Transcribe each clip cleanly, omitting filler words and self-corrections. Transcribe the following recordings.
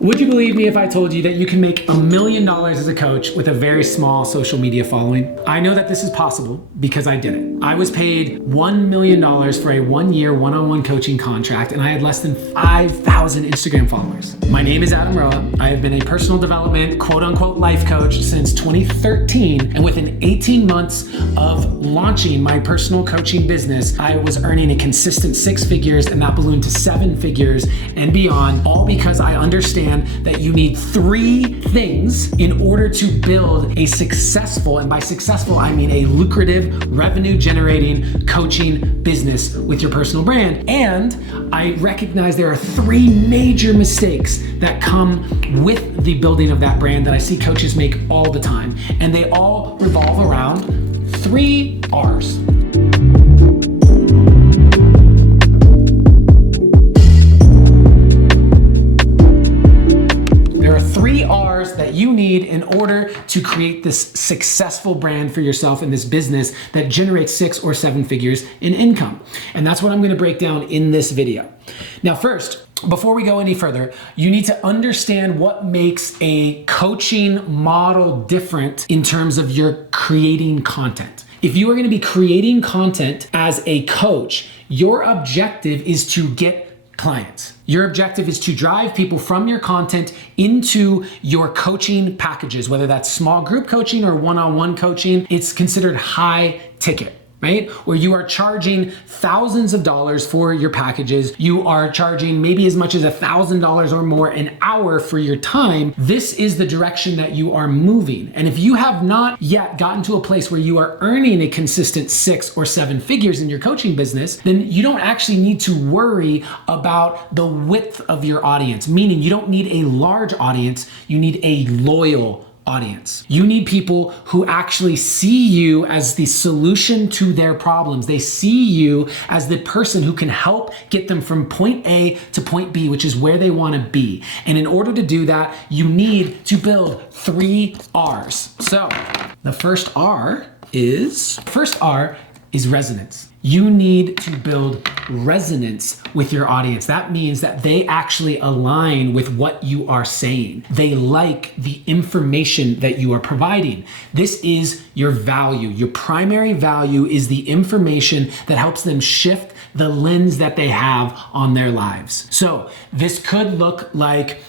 Would you believe me if I told you that you can make $1 million as a coach with a very small social media following? I know that this is possible because I did it. I was paid $1 million for a 1-year one-on-one coaching contract, and I had less than 5,000 Instagram followers. My name is Adam Roa. I have been a personal development, quote unquote, life coach since 2013. And within 18 months of launching my personal coaching business, I was earning a consistent 6 figures, and that ballooned to 7 figures and beyond, all because I understand that you need 3 things in order to build a successful, and by successful, I mean a lucrative, revenue generating coaching business with your personal brand. And I recognize there are 3 major mistakes that come with the building of that brand that I see coaches make all the time. And they all revolve around 3 R's. There are 3 R's that you need in order to create this successful brand for yourself in this business that generates 6 or 7 figures in income. And that's what I'm going to break down in this video. Now, first, before we go any further, you need to understand what makes a coaching model different in terms of your creating content. If you are going to be creating content as a coach, your objective is to get clients. Your objective is to drive people from your content into your coaching packages, whether that's small group coaching or one-on-one coaching. It's considered high ticket, right? Where you are charging thousands of dollars for your packages. You are charging maybe as much as $1,000 or more an hour for your time. This is the direction that you are moving. And if you have not yet gotten to a place where you are earning a consistent 6 or 7 figures in your coaching business, then you don't actually need to worry about the width of your audience, meaning you don't need a large audience, you need a loyal audience. You need people who actually see you as the solution to their problems. They see you as the person who can help get them from point A to point B, which is where they want to be. And in order to do that, you need to build 3 R's. So the first R is resonance. You need to build resonance with your audience. That means that they actually align with what you are saying. They like the information that you are providing. This is your value. Your primary value is the information that helps them shift the lens that they have on their lives. So this could look like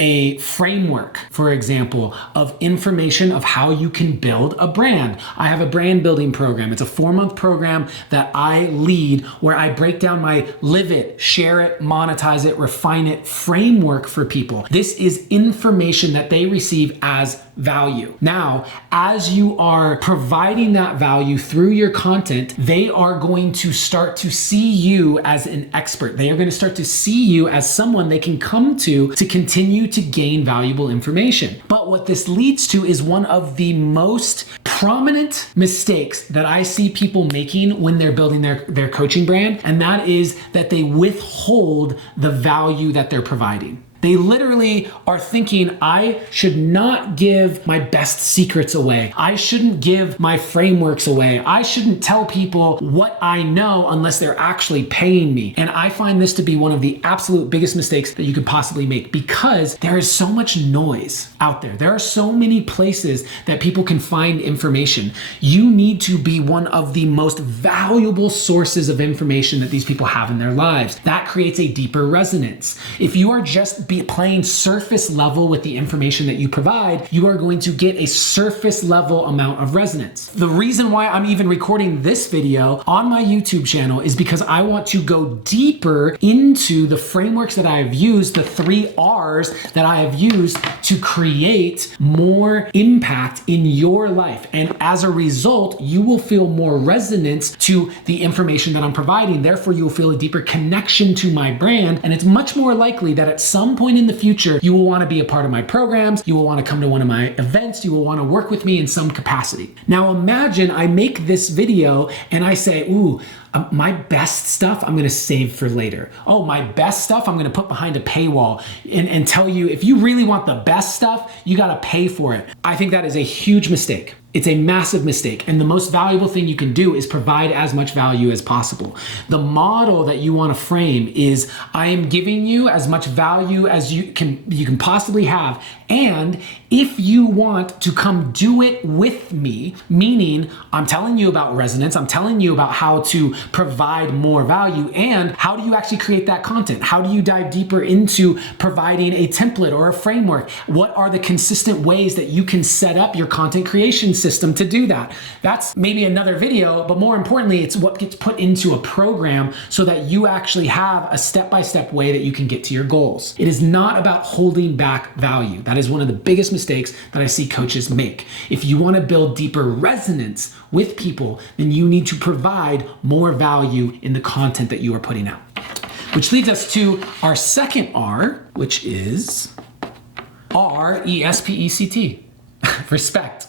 a framework, for example, of information of how you can build a brand. I have a brand building program. It's a 4-month program that I lead where I break down my live it, share it, monetize it, refine it framework for people. This is information that they receive as value. Now, as you are providing that value through your content, they are going to start to see you as an expert. They are going to start to see you as someone they can come to continue to gain valuable information. But what this leads to is one of the most prominent mistakes that I see people making when they're building their coaching brand, and that is that they withhold the value that they're providing. They literally are thinking, I should not give my best secrets away. I shouldn't give my frameworks away. I shouldn't tell people what I know unless they're actually paying me. And I find this to be one of the absolute biggest mistakes that you could possibly make because there is so much noise out there. There are so many places that people can find information. You need to be one of the most valuable sources of information that these people have in their lives. That creates a deeper resonance. If you are just playing surface level with the information that you provide, you are going to get a surface level amount of resonance. The reason why I'm even recording this video on my YouTube channel is because I want to go deeper into the frameworks that I have used, the 3 R's that I have used to create more impact in your life. And as a result, you will feel more resonance to the information that I'm providing. Therefore, you will feel a deeper connection to my brand. And it's much more likely that at some point in the future, you will want to be a part of my programs, you will want to come to one of my events, you will want to work with me in some capacity. Now imagine I make this video and I say, my best stuff I'm going to save for later. Oh, my best stuff I'm going to put behind a paywall and tell you if you really want the best stuff, you got to pay for it. I think that is a huge mistake. It's a massive mistake. And the most valuable thing you can do is provide as much value as possible. The model that you want to frame is, I am giving you as much value as you can possibly have. And if you want to come do it with me, meaning I'm telling you about resonance, I'm telling you about how to provide more value, and how do you actually create that content? How do you dive deeper into providing a template or a framework? What are the consistent ways that you can set up your content creation system to do that? That's maybe another video, but more importantly, it's what gets put into a program so that you actually have a step-by-step way that you can get to your goals. It is not about holding back value. That is one of the biggest mistakes that I see coaches make. If you want to build deeper resonance with people, then you need to provide more value in the content that you are putting out. Which leads us to our second R, which is RESPECT. Respect.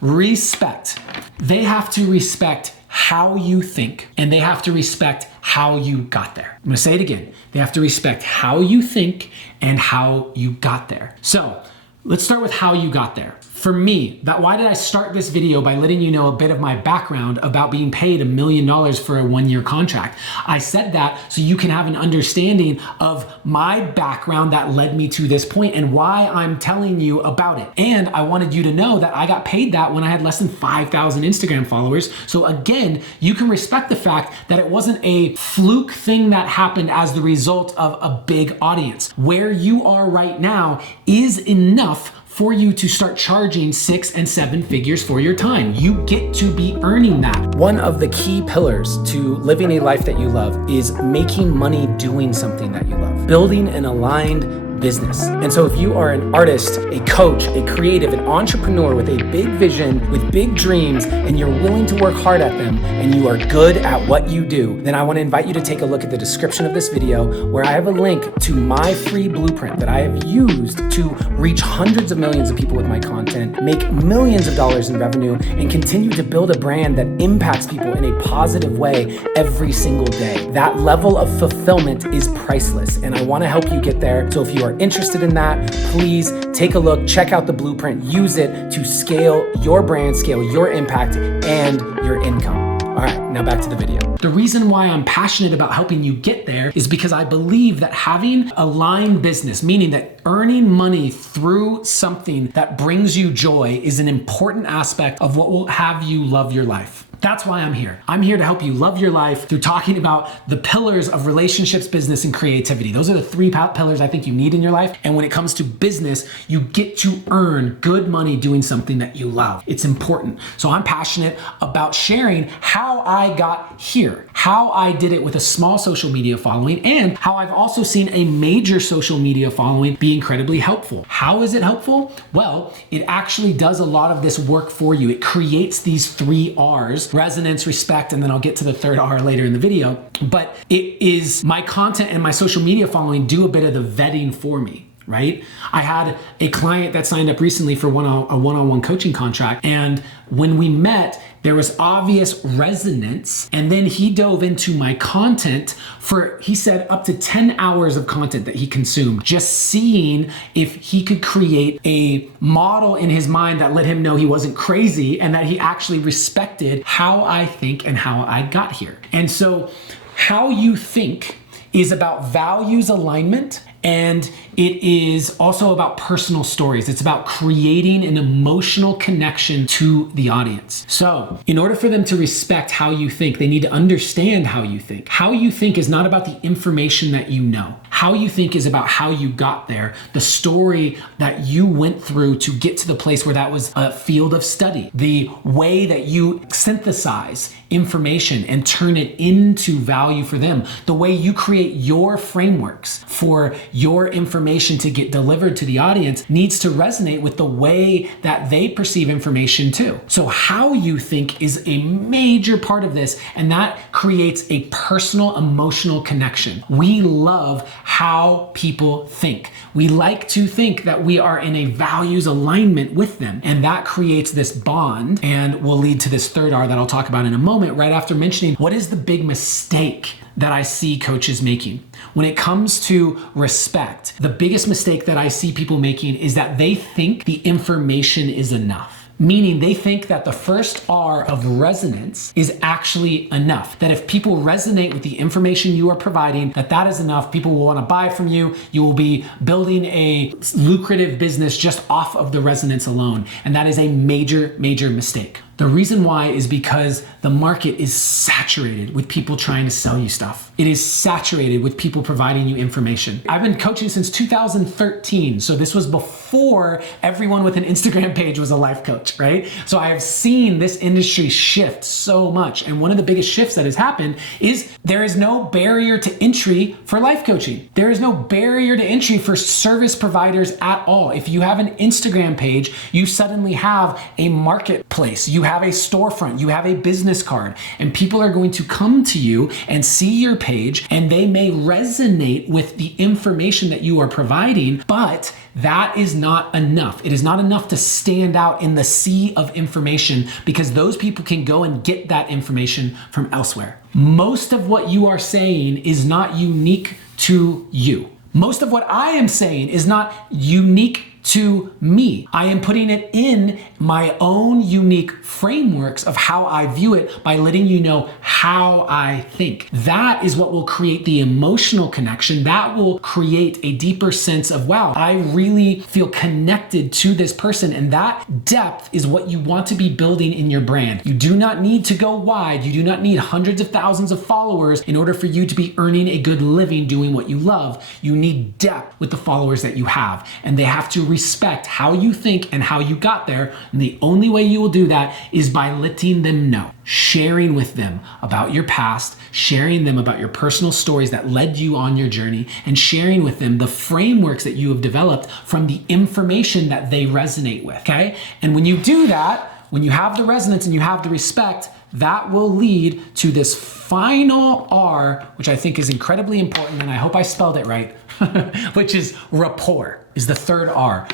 Respect. They have to respect how you think, and they have to respect how you got there. I'm gonna say it again. They have to respect how you think and how you got there. So let's start with how you got there. For me, why did I start this video by letting you know a bit of my background about being paid $1 million for a 1-year contract? I said that so you can have an understanding of my background that led me to this point and why I'm telling you about it. And I wanted you to know that I got paid that when I had less than 5,000 Instagram followers. So again, you can respect the fact that it wasn't a fluke thing that happened as the result of a big audience. Where you are right now is enough for you to start charging 6 and 7 figures for your time. You get to be earning that. One of the key pillars to living a life that you love is making money doing something that you love, building an aligned business. And so if you are an artist, a coach, a creative, an entrepreneur with a big vision, with big dreams, and you're willing to work hard at them, and you are good at what you do, then I want to invite you to take a look at the description of this video, where I have a link to my free blueprint that I have used to reach hundreds of millions of people with my content, make millions of dollars in revenue, and continue to build a brand that impacts people in a positive way every single day. That level of fulfillment is priceless, and I want to help you get there. So if you are interested in that, please take a look, check out the blueprint, use it to scale your brand, scale your impact and your income. All right, now back to the video. The reason why I'm passionate about helping you get there is because I believe that having a line business, meaning that earning money through something that brings you joy, is an important aspect of what will have you love your life. That's why I'm here. I'm here to help you love your life through talking about the pillars of relationships, business, and creativity. Those are the 3 pillars I think you need in your life. And when it comes to business, you get to earn good money doing something that you love. It's important. So I'm passionate about sharing how I got here, how I did it with a small social media following, and how I've also seen a major social media following be incredibly helpful. How is it helpful? Well, it actually does a lot of this work for you. It creates these 3 R's: resonance, respect, and then I'll get to the 3rd R later in the video. But it is my content and my social media following do a bit of the vetting for me, right? I had a client that signed up recently for a one-on-one coaching contract, and when we met, there was obvious resonance, and then he dove into my content for, he said, up to 10 hours of content that he consumed, just seeing if he could create a model in his mind that let him know he wasn't crazy and that he actually respected how I think and how I got here. And so how you think is about values alignment, and it is also about personal stories. It's about creating an emotional connection to the audience. So in order for them to respect how you think, they need to understand how you think. How you think is not about the information that you know. How you think is about how you got there, the story that you went through to get to the place where that was a field of study, the way that you synthesize information and turn it into value for them, the way you create your frameworks for your information to get delivered to the audience needs to resonate with the way that they perceive information too. So how you think is a major part of this, and that creates a personal, emotional connection. We love how people think. We like to think that we are in a values alignment with them, and that creates this bond and will lead to this 3rd R that I'll talk about in a moment, right after mentioning what is the big mistake that I see coaches making. When it comes to respect, the biggest mistake that I see people making is that they think the information is enough. meaning they think that the first R of resonance is actually enough. That if people resonate with the information you are providing, that is enough. People will want to buy from you. You will be building a lucrative business just off of the resonance alone. And that is a major, major mistake. The reason why is because the market is saturated with people trying to sell you stuff. It is saturated with people providing you information. I've been coaching since 2013. So this was before everyone with an Instagram page was a life coach, right? So I have seen this industry shift so much. And one of the biggest shifts that has happened is there is no barrier to entry for life coaching. There is no barrier to entry for service providers at all. If you have an Instagram page, you suddenly have a marketplace. You have a storefront, you have a business card, and people are going to come to you and see your page, and they may resonate with the information that you are providing, but that is not enough. It is not enough to stand out in the sea of information, because those people can go and get that information from elsewhere. Most of what you are saying is not unique to you. Most of what I am saying is not unique to me. I am putting it in my own unique frameworks of how I view it by letting you know how I think. That is what will create the emotional connection. That will create a deeper sense of, wow, I really feel connected to this person. And that depth is what you want to be building in your brand. You do not need to go wide. You do not need hundreds of thousands of followers in order for you to be earning a good living doing what you love. You need depth with the followers that you have, and they have to respect how you think and how you got there. And the only way you will do that is by letting them know, sharing with them about your past, sharing them about your personal stories that led you on your journey, and sharing with them the frameworks that you have developed from the information that they resonate with, okay? And when you do that, when you have the resonance and you have the respect, that will lead to this final R, which I think is incredibly important, and I hope I spelled it right, which is rapport, is the third R.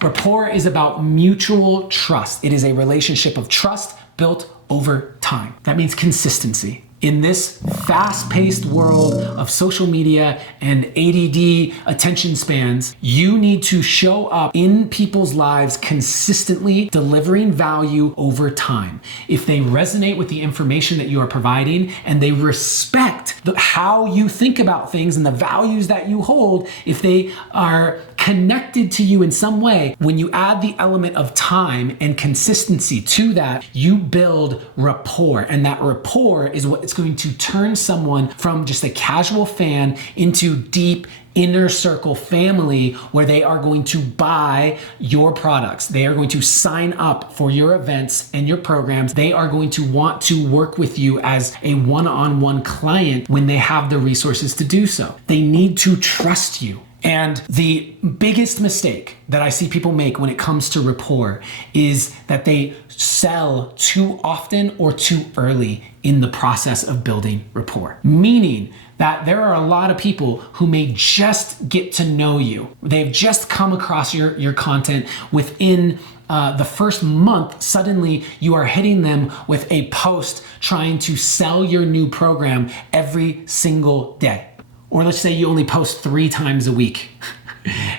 Rapport is about mutual trust. It is a relationship of trust built over time. That means consistency. In this fast-paced world of social media and ADD attention spans, you need to show up in people's lives consistently, delivering value over time. If they resonate with the information that you are providing and they respect how you think about things and the values that you hold, if they are connected to you in some way, when you add the element of time and consistency to that, you build rapport. And that rapport is what it's going to turn someone from just a casual fan into deep inner circle family, where they are going to buy your products. They are going to sign up for your events and your programs. They are going to want to work with you as a one-on-one client when they have the resources to do so. They need to trust you. And the biggest mistake that I see people make when it comes to rapport is that they sell too often or too early in the process of building rapport. Meaning that there are a lot of people who may just get to know you. They've just come across your content within the first month. Suddenly you are hitting them with a post trying to sell your new program every single day. Or let's say you only post 3 times a week.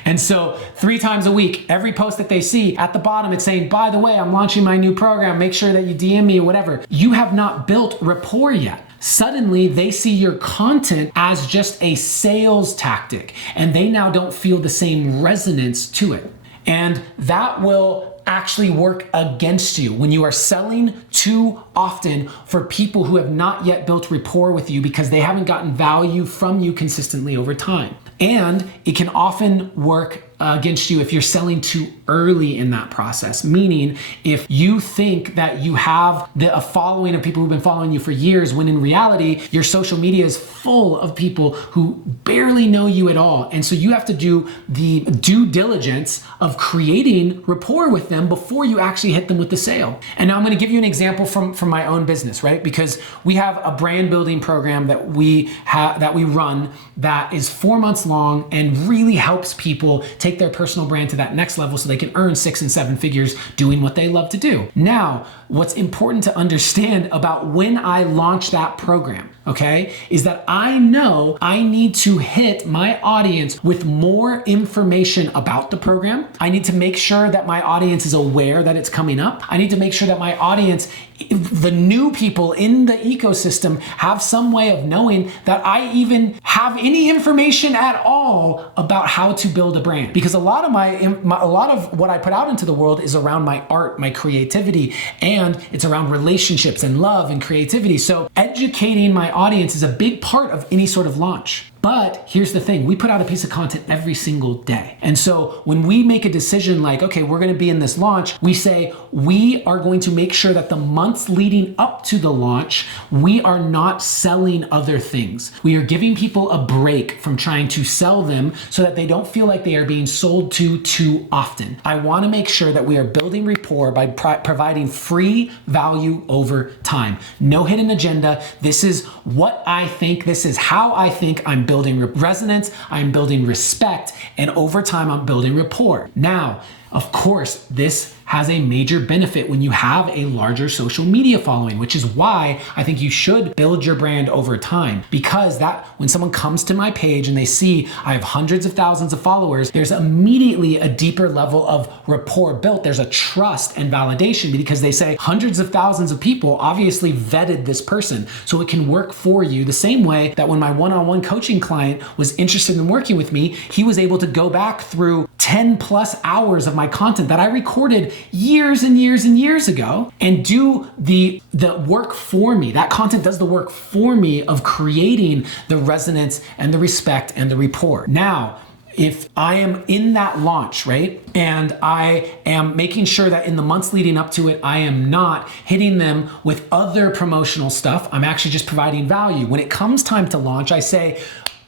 And so 3 times a week, every post that they see at the bottom, it's saying, by the way, I'm launching my new program. Make sure that you DM me or whatever. You have not built rapport yet. Suddenly they see your content as just a sales tactic, and they now don't feel the same resonance to it. And that will actually work against you when you are selling too often for people who have not yet built rapport with you because they haven't gotten value from you consistently over time. And it can often work against you if you're selling too early in that process. Meaning, if you think that you have a following of people who've been following you for years, when in reality, your social media is full of people who barely know you at all. And so you have to do the due diligence of creating rapport with them before you actually hit them with the sale. And now I'm gonna give you an example from my own business, right? Because we have a brand building program that we run that is 4 months long and really helps people take their personal brand to that next level so they can earn 6 and 7 figures doing what they love to do. Now, what's important to understand about when I launch that program, okay, is that I know I need to hit my audience with more information about the program. I need to make sure that my audience is aware that it's coming up. I need to make sure that my audience, the new people in the ecosystem, have some way of knowing that I even have any information at all about how to build a brand. Because a lot of what I put out into the world is around my art, my creativity, and it's around relationships and love and creativity. So educating my audience is a big part of any sort of launch. But here's the thing, we put out a piece of content every single day. And so when we make a decision like, okay, we're gonna be in this launch, we say, we are going to make sure that the months leading up to the launch, we are not selling other things. We are giving people a break from trying to sell them so that they don't feel like they are being sold to too often. I wanna make sure that we are building rapport by providing free value over time. No hidden agenda. This is what I think, this is how I think. I'm building resonance, I'm building respect, and over time I'm building rapport. Now, of course, this has a major benefit when you have a larger social media following, which is why I think you should build your brand over time. Because that when someone comes to my page and they see I have hundreds of thousands of followers, there's immediately a deeper level of rapport built. There's a trust and validation because they say hundreds of thousands of people obviously vetted this person, so it can work for you. The same way that when my one-on-one coaching client was interested in working with me, he was able to go back through 10 plus hours of my content that I recorded years and years and years ago and do the work for me. That content does the work for me of creating the resonance and the respect and the rapport. Now, if I am in that launch, right, and I am making sure that in the months leading up to it, I am not hitting them with other promotional stuff, I'm actually just providing value. When it comes time to launch, I say,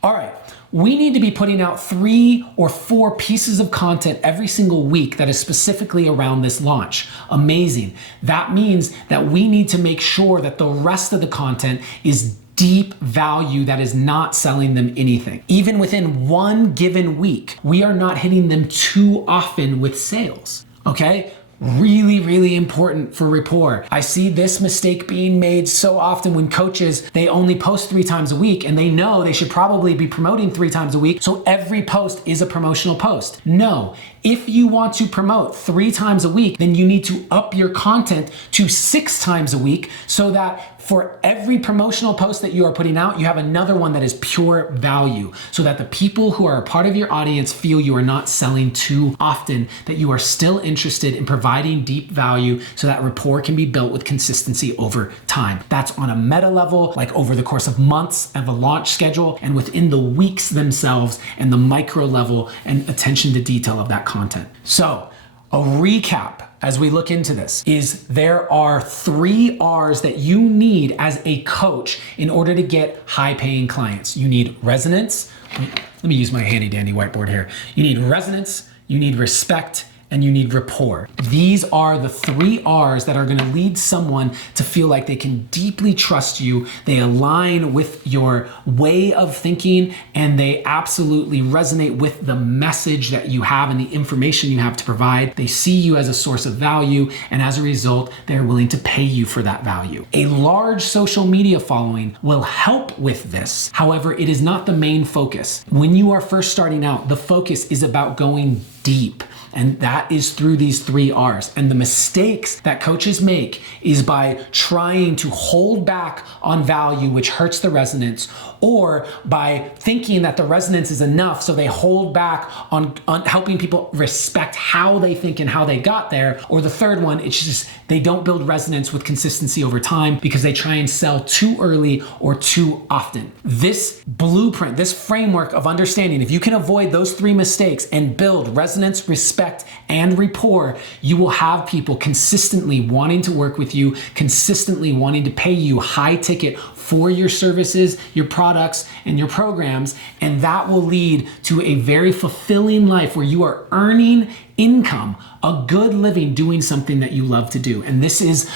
all right, we need to be putting out 3 or 4 pieces of content every single week that is specifically around this launch. Amazing. That means that we need to make sure that the rest of the content is deep value that is not selling them anything. Even within one given week, we are not hitting them too often with sales, okay? Really, really important for rapport. I see this mistake being made so often when coaches, they only post 3 times a week and they know they should probably be promoting 3 times a week, so every post is a promotional post. No, if you want to promote 3 times a week, then you need to up your content to 6 times a week so that for every promotional post that you are putting out, you have another one that is pure value so that the people who are a part of your audience feel you are not selling too often, that you are still interested in providing deep value so that rapport can be built with consistency over time. That's on a meta level, like over the course of months of a launch schedule and within the weeks themselves and the micro level and attention to detail of that content. So a recap as we look into this is there are 3 R's that you need as a coach in order to get high paying clients. You need resonance. Let me use my handy dandy whiteboard here. You need resonance, you need respect, and you need rapport. These are the 3 R's that are gonna lead someone to feel like they can deeply trust you, they align with your way of thinking, and they absolutely resonate with the message that you have and the information you have to provide. They see you as a source of value, and as a result, they're willing to pay you for that value. A large social media following will help with this. However, it is not the main focus. When you are first starting out, the focus is about going deep. And that is through these 3 R's. And the mistakes that coaches make is by trying to hold back on value, which hurts the resonance, or by thinking that the resonance is enough, so they hold back on helping people respect how they think and how they got there. Or the third one, it's just they don't build resonance with consistency over time because they try and sell too early or too often. This blueprint, this framework of understanding, if you can avoid those 3 mistakes and build resonance, respect, and rapport, you will have people consistently wanting to work with you, consistently wanting to pay you high ticket for your services, your products, and your programs. And that will lead to a very fulfilling life where you are earning income, a good living doing something that you love to do. And this is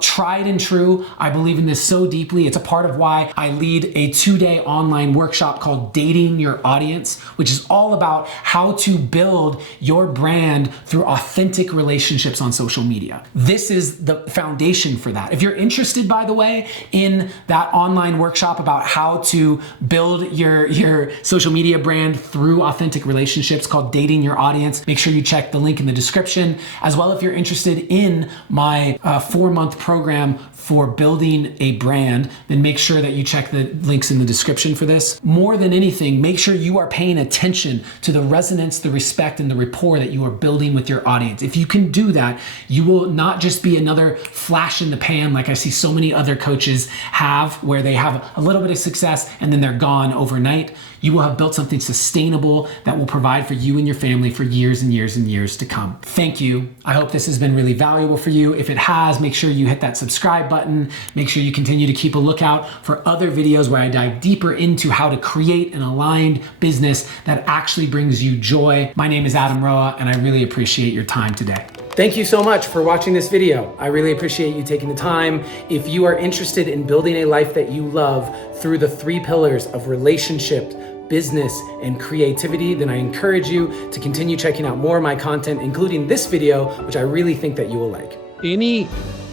tried and true. I believe in this so deeply. It's a part of why I lead a 2-day online workshop called Dating Your Audience, which is all about how to build your brand through authentic relationships on social media. This is the foundation for that. If you're interested, by the way, in that online workshop about how to build your social media brand through authentic relationships called Dating Your Audience, make sure you check the link in the description. As well, if you're interested in my 4-month program for building a brand, then make sure that you check the links in the description for this. More than anything, make sure you are paying attention to the resonance, the respect, and the rapport that you are building with your audience. If you can do that, you will not just be another flash in the pan like I see so many other coaches have, where they have a little bit of success and then they're gone overnight. You will have built something sustainable that will provide for you and your family for years and years and years to come. Thank you. I hope this has been really valuable for you. If it has, make sure you hit that subscribe button. Make sure you continue to keep a lookout for other videos where I dive deeper into how to create an aligned business that actually brings you joy. My name is Adam Roa, and I really appreciate your time today. Thank you so much for watching this video. I really appreciate you taking the time. If you are interested in building a life that you love through the 3 pillars of relationship, business, and creativity, then I encourage you to continue checking out more of my content, including this video, which I really think that you will like. Any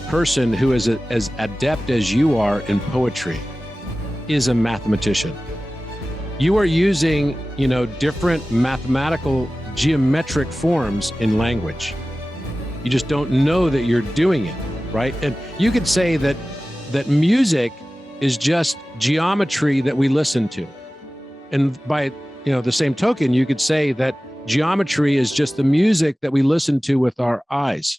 person who is as adept as you are in poetry is a mathematician. You are using, different mathematical geometric forms in language. You just don't know that you're doing it, right? And you could say that music is just geometry that we listen to. And by the same token, you could say that geometry is just the music that we listen to with our eyes.